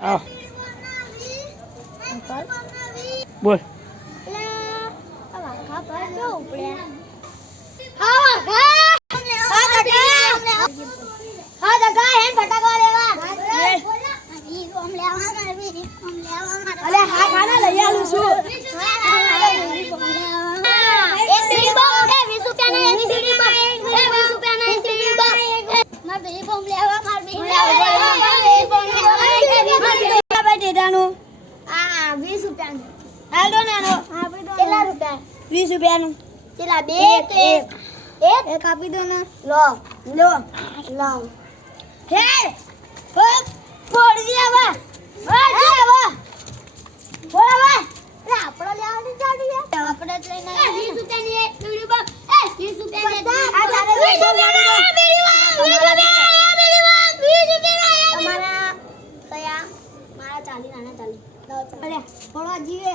આવ બોલ ચલા બે એક આપી દો ને લો લો લો હે ફોડી દેવા દેવા બોલા રે આપણો લેવાની ચાલી આપણે જ લઈને 20 રૂપિયાની એક બીડી બોક 20 રૂપિયાની આ તારે 20 રૂપિયાની બીડી બોક 20 રૂપિયાની તમારા તયા મારા ચાલી નાના ચાલી અરે ફોડવા જીવે